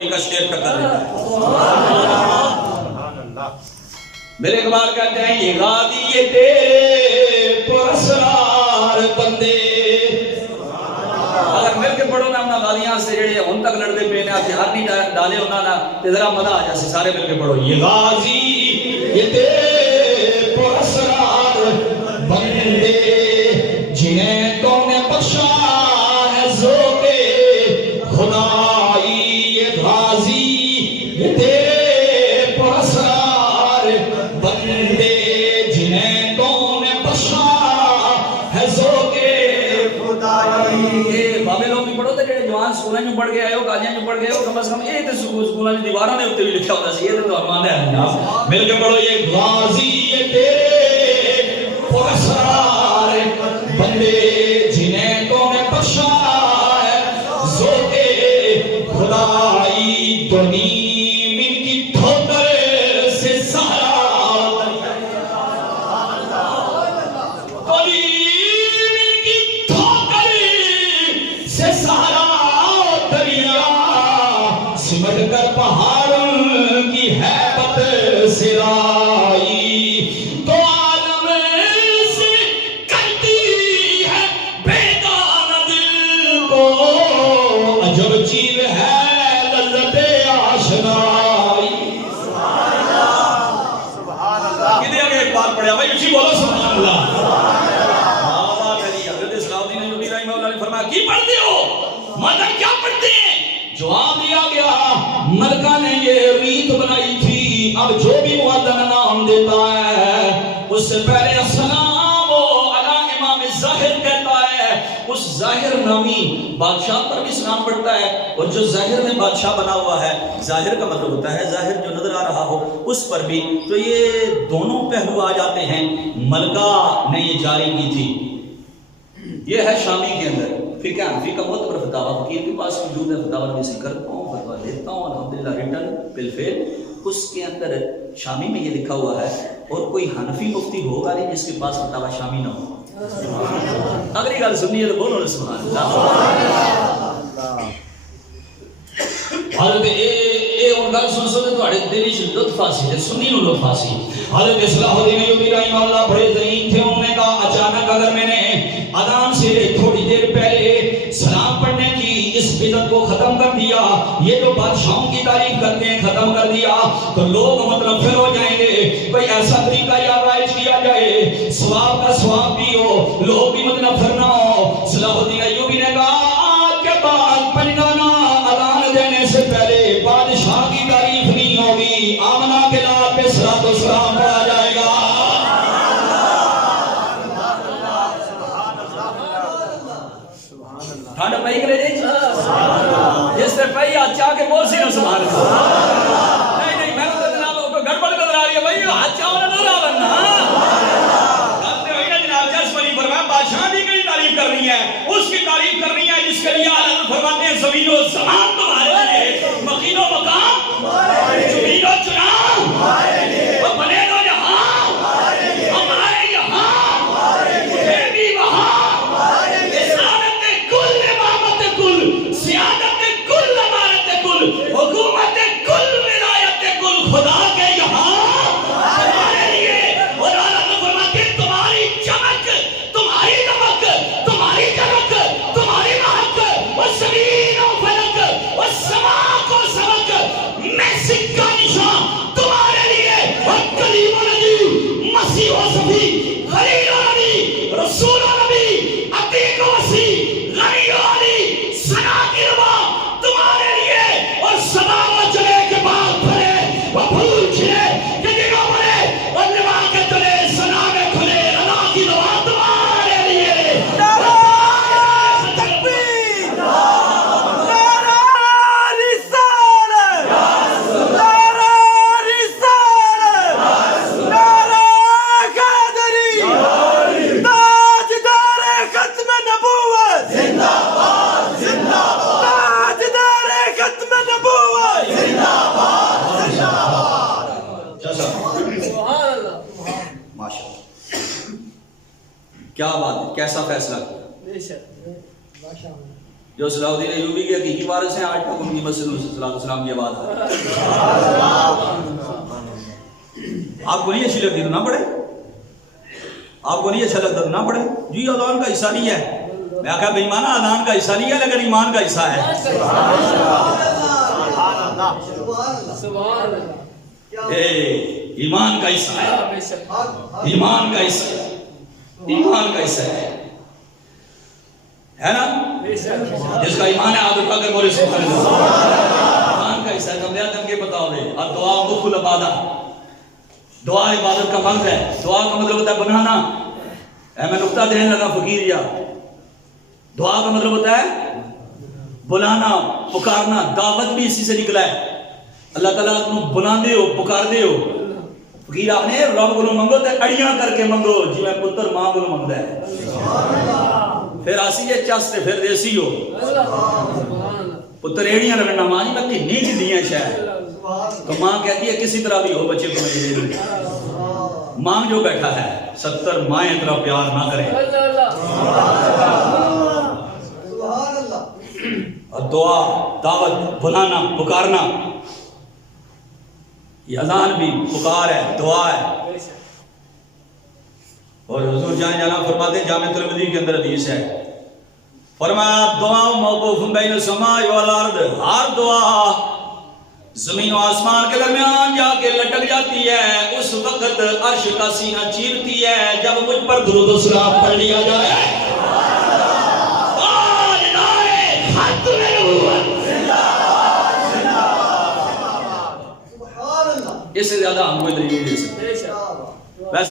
کا شیر ٹکر دیتا ہے۔ میرے اقبال کہتے ہیں یہ غازی یہ تیرے پرسرار بندے، اگر مل کے پڑھو نا اپنا غازیاں سے جڑے ان تک لڑتے پے نے آتے ہر نہیں ڈالے ہونا نا تے ذرا مزہ آ جائے، سارے مل کے پڑھو یہ غازی یہ تیرے پرسرار بندے جنہیں تو نے بخشا ہے ذوق خدائی، یہ غازی یہ تیرے پرسرار بندے جنہیں تو نے بخشا ہے ذوق خدائی۔ یہ بابے لوگ بھی پڑھو تے جڑے جوان سکولاں چوں پڑھ کے آئے ہو، کالجاں چوں پڑھ کے آئے ہو، کم از کم یہ تے سکولاں دی دیواراں دے اوتے بھی لکھیا ہوتا سی، یہ تے تہاڈا ماندا ہے نا۔ مل کے پڑھو یہ غازی یہ تیرے پرسرار بندے جنہیں تو نے بخشا ہے ذوق خدائی، تو نیم ان کی ٹھوکر سے سارا تو نیم ان کی ٹھوکر سے سارا دریا سمٹ کر پہاڑوں کی ہیبت سے لائی، تو عالم سے کرتی ہے بیگانہ دل کو عجب چیز ہے لذت آشنائی۔ کدھے آگے ایک بات پڑھیا بھائی اسی بولو سبحان اللہ۔ آباد علی حضرت صلاح الدین ایوبی رحمہ اللہ نے فرمایا کی پڑھتے ہو؟ مدن کیا پڑھتے ہیں؟ جواب دیا گیا ملکہ نے یہ ریت بنائی تھی، اب جو بھی مؤذن نام دیتا ہے اس سے پہلے السلام علی امام ظاہر کہتا ہے، اس ظاہر نامی بادشاہ پر بھی سلام پڑھتا ہے، اور جو ظاہر میں بادشاہ بنا ہوا ہے، ظاہر کا مطلب ہوتا ہے ظاہر جو نظر آ رہا ہو اس پر بھی، تو یہ دونوں پہلو آ جاتے ہیں۔ ملکہ نے یہ جاری کی تھی، یہ ہے شامی کے اندر فقہ حنفی کا معتبر فتاوی، فقیر کے پاس موجود ہے، فتاوی نویسی کرتا ہوں، فتوا دیتا ہوں الحمدللہ ریٹن بالفعل، اس کے اندر شامی میں یہ لکھا ہوا ہے، اور کوئی حنفی مفتی ہوگا نہیں جس کے پاس فتاوی شامی نہ ہو۔ اگلی گل سنیے تو بولو سبحان اللہ۔ حضرت اے ان گل سن سو تے تواڈے دل وچ لطف آسی تے سنی نو لطف آسی۔ حضرت صلاح الدین ایوبی رحمہ اللہ بڑے ذہین تھے، انہوں نے کہا اچانک اگر میں نے اذان سے تھوڑی دیر پہلے سلام پڑھنے کی اس بدعت کو ختم کر دیا، یہ جو بادشاہوں کی تعریف کرتے ہیں ختم کر دیا، تو لوگ متنفر ہو جائیں گے، کوئی ایسا طریقہ یا رائج کیا جائے ثواب کا ثواب بھی ہو، لوگ بھی متنفر نہ ہو۔ صلاح الدین ایوبی نے کہا آج کے بعد پنجگانہ اذان دینے سے پہلے بادشاہ کی تعریف نہیں ہوگی، آمنہ کے لال پہ صلاۃ و سلام پڑھا جائے گا۔ ٹھنڈ پئی کرے جی جس سے پئی ہاتھ چاہ کے بول سی نہ سبحان اللہ۔ نہیں نہیں میں تو جناب کو گڑبڑ نظر آ رہی ہے بھائی، ہاتھ چاہ نظر آ رہا ہے ہوئی نا جناب۔ جس ولی فرمایا بادشاہ بھی کئی تعریف کرنی ہے، اس کی تعریف کرنی ہے جس کے لیے اللہ فرماتے ہیں زمین و زمان تمہارے لیے، مکین و مقام زمین و چنان وہ بنے دو جہاں ہمارے یہاں یہ بھی وہاں، سیادت کل امارت کل حکومت کل ولایت کل خدا کے یہاں ہمارے لیے، اور اللہ فرماتے ہیں تمہاری چمک تمہاری نمک تمہاری چمک تمہاری مہک والزمین و فلک والسماء کو سبق میں سکہ نشان تمہارے لیے، اور کلیم و نبی مسیح و صفی خلیل و نبی رسول و نبی عتیق و وسیع غنی و علی سنا کی روا تمہارے لیے، اور سنا و چلے کے بعد پھلے وہ پھول کھلے کہ دنوں بڑے، اور نوا کے تلے سنا میں کھلے رنا کی روا تمہارے لیے۔ نعرہ تکبیر، نعرہ رسالت، نعرہ رسالت، نعرہ قادری، تاجدار ختم نبوت زندہ باد، زندہ باد، تاجدار ختم نبوت زندہ باد، زندہ باد۔ سبحان اللہ، ماشاءاللہ، کیا بات ہے، کیسا فیصلہ کیا۔ جو صلاح الدین ایوبی کے حقیقی وارث ہیں آج تک ان کی مسجد میں صلاح السلام کی آواز آ رہی ہے۔ آپ کو نہیں اچھی لگتی تو نہ پڑھے، آپ کو نہیں اچھا لگتا تو نہ پڑھے۔ جی اذان کا حصہ نہیں ہے، میں آخر بے ایمانہ اذان کا حصہ نہیں ہے لیکن ایمان کا حصہ ہے۔ ایمان کا حصہ ہے، ایمان کا حصہ ہے، ایمان کا حصہ ہے نا؟ جس کا ایمان ہے آدھر اگر بولے سبحان اللہ، ایمان کا حصہ ہے۔ کم دن کے بتاؤ دے اور دعا مخل عبادت، دعا عبادت کا مرد ہے۔ دعا کا مطلب ہوتا ہے بنانا، میں نقطہ دینے لگا فقیر یا دعا کا مطلب ہوتا ہے بلانا، پکارنا، دعوت بھی اسی سے نکلا ہے۔ اللہ تعالیٰ کو بلا دے ہو، پکار دے ہو۔ فقیر آپ نے رب کو منگو تو اڑیاں کر کے منگو جی میں پتر ماں کو منگتا ہے، پھر آسی ہے چستے پھر دیسی ہو پتر ایڑیاں رکھنا ماں جی میں کنی کی دیاں شاید، تو ماں کہتی ہے کسی طرح بھی ہو بچے کو مجھے دے دیں۔ ماں جو بیٹھا ہے 70 مائیں اتنا پیار نہ کریں، اور دعا دعوت بلانا پکارنا، یہ اذان بھی پکار ہے، دعا ہے۔ اور حضور جان جانا فرماتے ہیں جامع ترمذی کے اندر حدیث ہے، فرمایا دعا موقوف بین السماء والارض، ہر دعا زمین و آسمان کے درمیان جا کے لٹک جاتی ہے، اس وقت عرش کا سینہ چیرتی ہے جب مجھ پر درود و سلام پڑھ لیا جائے۔ اس سے زیادہ ہم کوئی دلیل نہیں دے سکتے۔